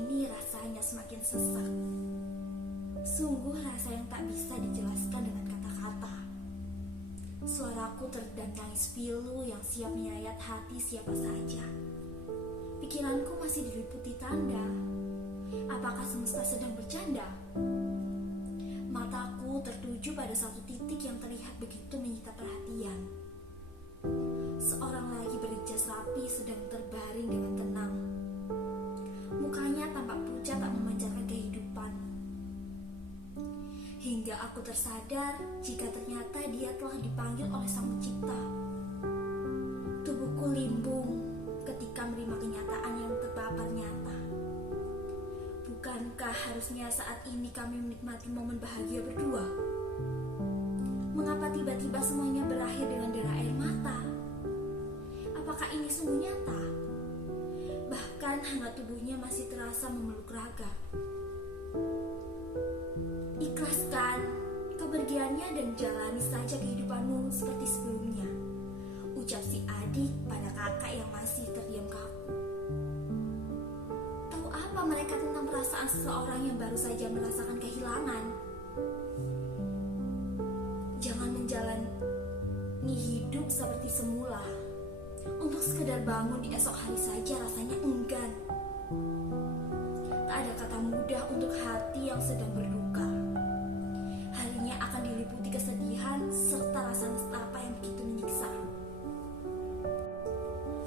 ini rasanya semakin sesak. Sungguh rasa yang tak bisa dijelaskan dengan kata-kata. Suaraku terendam tangis pilu yang siap menyayat hati siapa saja. Pikiranku masih diliputi tanda. Apakah semesta sedang bercanda? Mataku tertuju pada satu titik yang terlihat begitu menyita perhatian. Seorang lagi berjas rapi sedang terbaring dengan tenang. Mukanya tampak pucat tak memancarkan kehidupan. Hingga aku tersadar jika ternyata dia telah dipanggil oleh Sang Pencipta. Tubuhku limbung ketika menerima kenyataan yang terpapar nyata. Bukankah harusnya saat ini kami menikmati momen bahagia berdua? Mengapa tiba-tiba semuanya berakhir dengan dera air mata? Apakah ini sungguh nyata? Bahkan hangat tubuhnya masih terasa memeluk raga. Ikhlaskan kepergiannya dan jalani saja kehidupanmu seperti sebelumnya, ucap si adik pada kakak yang masih terdiam kaku. Tahu apa mereka tentang perasaan seseorang yang baru saja merasakan kehilangan? Jangan menjalani hidup seperti semula. Untuk sekedar bangun di esok hari saja rasanya enggan. Tak ada kata mudah untuk hati yang sedang berduka. Harinya akan diliputi kesedihan serta rasa nestapa yang begitu menyiksa.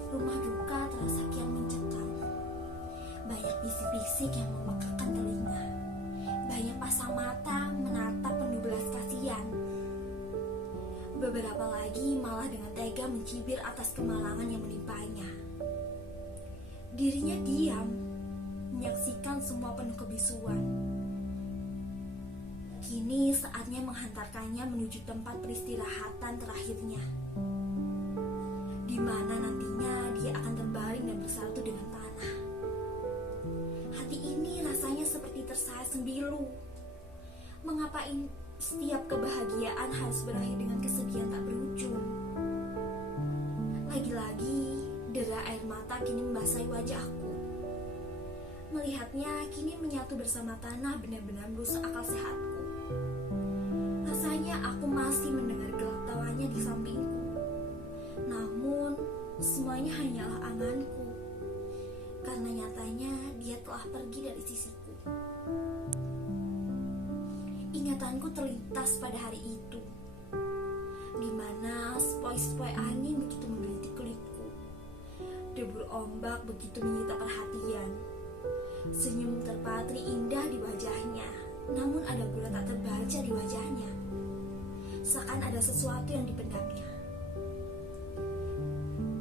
Rumah duka terasa kian mencekam. Banyak bisik-bisik yang memekakan telinga. Banyak pasang mata menatap penuh belas kasihan. Beberapa lagi malah dengan tega mencibir atas kemalangan yang menimpanya. Dirinya diam, menyaksikan semua penuh kebisuan. Kini saatnya menghantarkannya menuju tempat peristirahatan terakhirnya, di mana nantinya dia akan terbaring dan bersatu dengan tanah. Hati ini rasanya seperti tersayat sembilu. Mengapa setiap kebahagiaan harus berakhir dengan kesedihan tak berujung? Lagi-lagi dera air mata kini membasahi wajahku. Melihatnya kini menyatu bersama tanah benar-benar merusak akal sehatku. Rasanya aku masih mendengar gelak tawanya di sampingku. Namun semuanya hanyalah anganku, karena nyatanya dia telah pergi dari sisiku. Ingatanku terlintas pada hari itu, di mana sepoi-sepoi angin begitu menggelitik kulitku. Debur ombak begitu menyita perhatian. Senyum terpatri indah di wajahnya, namun ada pula tak terbaca di wajahnya. Seakan ada sesuatu yang dipendamnya.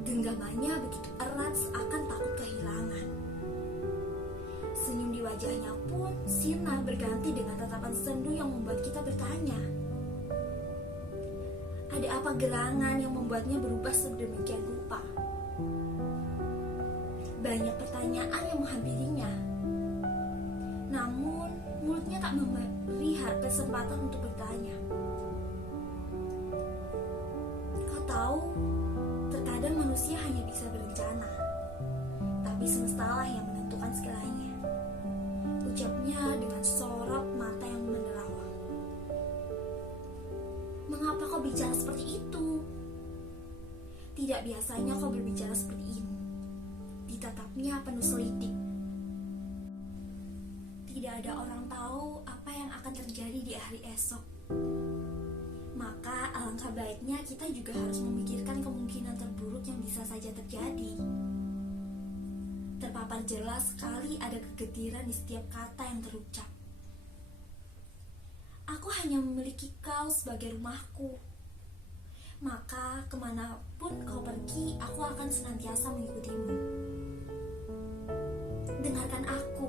Genggamannya begitu erat seakan takut kehilangan. Senyum di wajahnya pun sirna berganti dengan tatapan sendu yang membuat kita bertanya. Ada apa gerangan yang membuatnya berubah sedemikian rupa? Banyak pertanyaan yang menghampirinya. Namun mulutnya tak memberi kesempatan untuk bertanya. Kau tahu, terkadang manusia hanya bisa berencana, tapi semestalah yang menentukan segalanya, ucapnya dengan sorot mata yang menerawang. Mengapa kau bicara seperti itu? Tidak biasanya kau berbicara seperti ini. Ditatapnya penuh selidik. Tidak ada orang tahu apa yang akan terjadi di hari esok. Maka alangkah baiknya kita juga harus memikirkan kemungkinan terburuk yang bisa saja terjadi. Terpapar jelas sekali ada kegetiran di setiap kata yang terucap. Aku hanya memiliki kau sebagai rumahku. Maka kemanapun kau pergi, aku akan senantiasa mengikutimu. Dengarkan aku.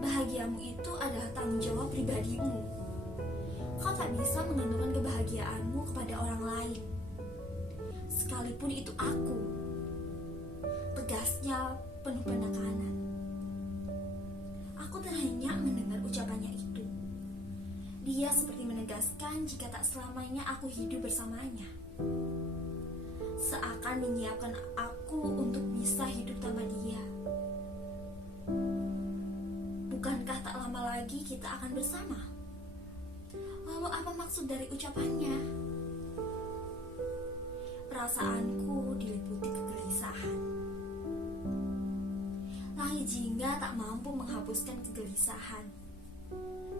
Bahagiamu itu adalah tanggung jawab pribadimu. Kau tak bisa menggantungkan kebahagiaanmu kepada orang lain, sekalipun itu aku. Tegasnya penuh penekanan. Aku terhenyak mendengar ucapannya itu. Dia seperti menegaskan jika tak selamanya aku hidup bersamanya. Seakan menyiapkan aku untuk bisa hidup tanpa dia. kita akan bersama. Lalu apa maksud dari ucapannya? Perasaanku diliputi kegelisahan. Langit jingga tak mampu menghapuskan kegelisahan,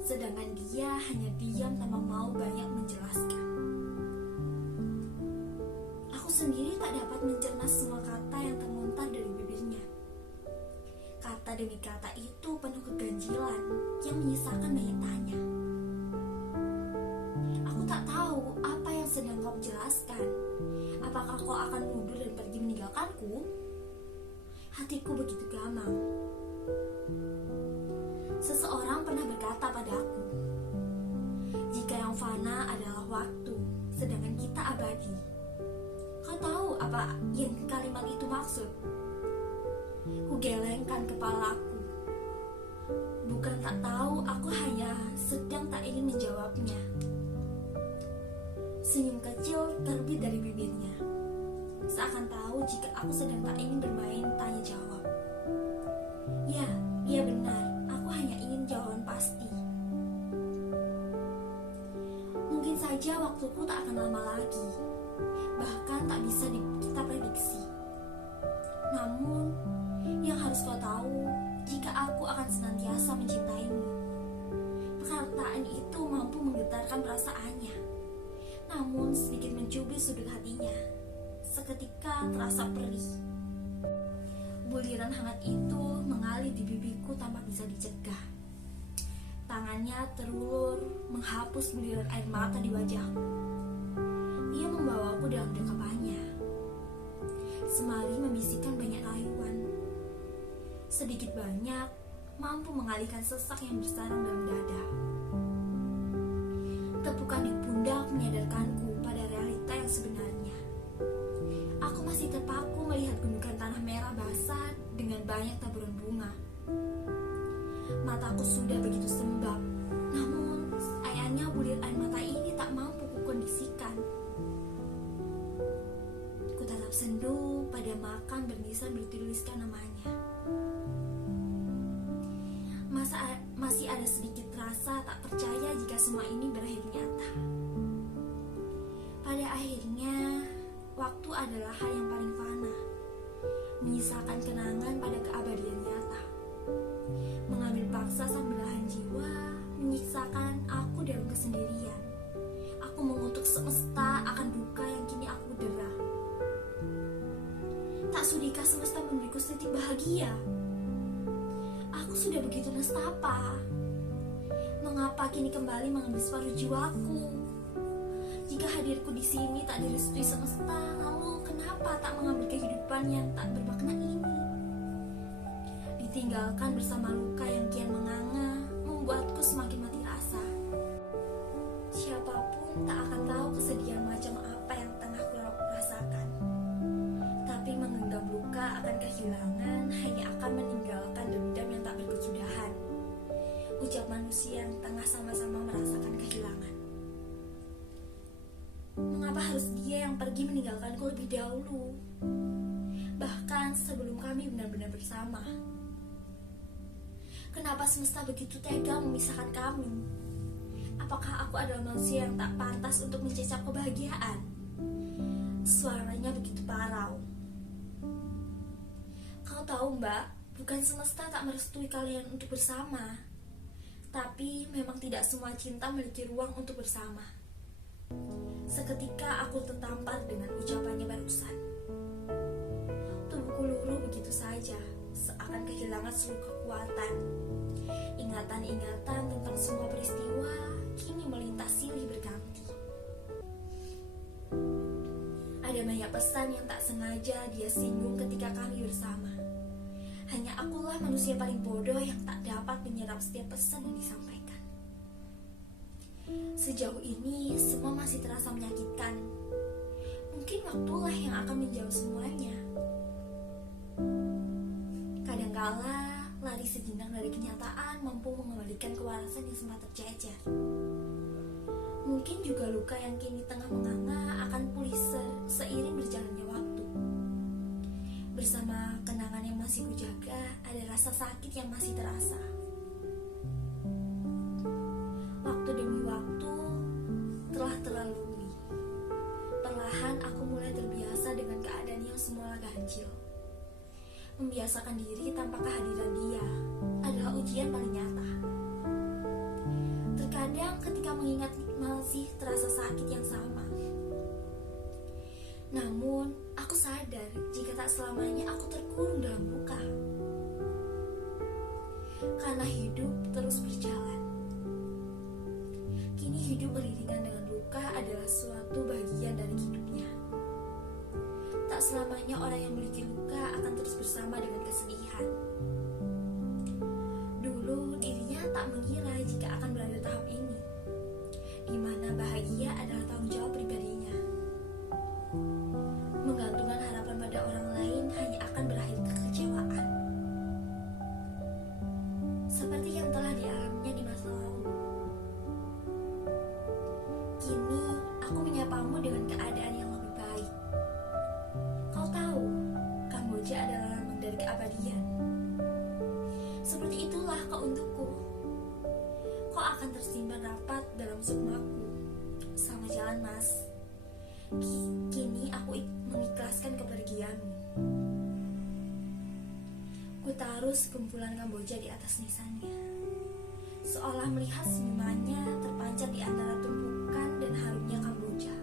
sedangkan dia hanya diam tanpa mau banyak menjelaskan. Aku sendiri tak dapat mencerna semua kata yang terlontar dari bibirnya. Kata demi kata itu penuh keganjilan yang menyisakan banyak tanya. Aku tak tahu apa yang sedang kau jelaskan. Apakah kau akan mundur dan pergi meninggalkanku? Hatiku begitu gamang. Seseorang pernah berkata padaku, jika yang fana adalah waktu, sedangkan kita abadi. Kau tahu apa yang kalimat itu maksud? Kugelengkan kepalaku. Bukan tak tahu, aku hanya sedang tak ingin menjawabnya. Senyum kecil terbit dari bibirnya, seakan tahu jika aku sedang tak ingin bermain tanya jawab. Ya, ia benar, aku hanya ingin jawaban pasti. Mungkin saja waktuku tak akan lama lagi, bahkan tak bisa kita prediksi. Namun, yang harus kau tahu, jika aku akan senantiasa mencintaimu. Perkataan itu mampu menggetarkan perasaannya, namun sedikit mencubit sudut hatinya. Seketika terasa perih. Buliran hangat itu mengalir di bibirku tanpa bisa dicegah. Tangannya terulur menghapus buliran air mata di wajahku. Dia membawaku dalam dekapannya, sembari membisikkan banyak rayuan. Sedikit banyak mampu mengalihkan sesak yang bersarang dalam dada. Tepukan di pundak menyadarkanku pada realita yang sebenarnya. Aku masih terpaku melihat gundukan tanah merah basah dengan banyak taburan bunga. Mataku sudah begitu sembab, namun sayangnya bulir air mata ini tak mampu kukondisikan. Ku tatap sendu pada makam bernisan bertuliskan namanya. Masih ada sedikit rasa tak percaya jika semua ini berakhir nyata. Pada akhirnya, waktu adalah hal yang paling fana, menyisakan kenangan pada keabadian nyata. Mengambil paksa sang belahan jiwa, menyiksakan aku dalam kesendirian. Aku mengutuk semesta akan duka yang kini aku dera. Tak sudikah semesta memberiku setitik bahagia? Aku sudah begitu nestapa. Mengapa kini kembali mengambil separuh jiwaku? Jika hadirku di sini tak direstui semesta, lalu kenapa tak mengambil kehidupan yang tak bermakna ini? Ditinggalkan bersama luka yang kian menganga, membuatku semakin mati rasa. Siapapun tak akan tahu kesedihan macam apa yang tengah ku rasakan. Tapi menggenggam luka akan kehilangan hanya akan meninggalkan dendam yang tak berkesudahan. Ucap manusia yang tengah sama-sama merasakan kehilangan. Mengapa harus dia yang pergi meninggalkanku lebih dahulu? Bahkan sebelum kami benar-benar bersama. Kenapa semesta begitu tega memisahkan kami? Apakah aku adalah manusia yang tak pantas untuk mencecap kebahagiaan? Suaranya begitu parau. Kau tahu, Mbak, bukan semesta tak merestui kalian untuk bersama, tapi memang tidak semua cinta memiliki ruang untuk bersama. Seketika aku tertampar dengan ucapannya barusan. Tubuhku luruh begitu saja, seakan kehilangan seluruh kekuatan. Ingatan-ingatan tentang semua peristiwa kini melintas silih berganti. Ada banyak pesan yang tak sengaja dia singgung ketika kami bersama. Hanya akulah manusia paling bodoh yang tak dapat menyerap setiap pesan yang disampaikan. Sejauh ini semua masih terasa menyakitkan. Mungkin waktulah yang akan menjawab semuanya. Kadangkala lari sejenak dari kenyataan mampu mengembalikan kewarasan yang sempat tercecer. Mungkin juga luka yang kini tengah menganga akan pulih seiring berjalannya waktu. Bersama kenangan yang masih kujaga, ada rasa sakit yang masih terasa. waktu telah terlalui. Perlahan aku mulai terbiasa dengan keadaan yang semula ganjil. Membiasakan diri tanpa kehadiran dia adalah ujian paling nyata. Terkadang ketika mengingat masih terasa sakit yang sama. Namun, aku sadar jika tak selamanya aku terkurung dalam luka. Karena hidup terus berjalan. Kini hidup beriringan dengan luka adalah suatu bagian dari hidupnya. Tak selamanya orang yang memiliki luka akan terus bersama dengan kesedihan. Dulu dirinya tak mengira jika akan berada tahap ini, di mana bahagia adalah tanggung jawab pribadinya. Menggantungkan harapan pada orang lain hanya akan berakhir kekecewaan. Seperti yang telah dialaminya di masa lalu. Kini aku menyapamu dengan keadaan yang lebih baik. Kau tahu, Kamboja adalah lambang dari keabadian. Seperti itulah kau untukku. Kau akan tersimpan rapat dalam sukmaku. Selamat jalan, Mas. Kini aku mengikhlaskan kepergianmu. Ku taruh sekumpulan Kamboja di atas nisannya, seolah melihat senyumannya terpancar di antara tumpukan dan harumnya Kamboja,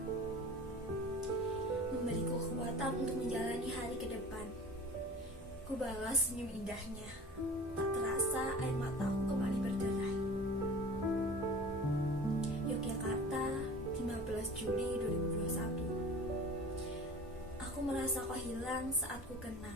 memberiku kekuatan untuk menjalani hari ke depan. Ku balas senyum indahnya, tak terasa air mataku kembali berderai. Yogyakarta, 15 Juli 2021. Aku merasa kau hilang saat ku kenang.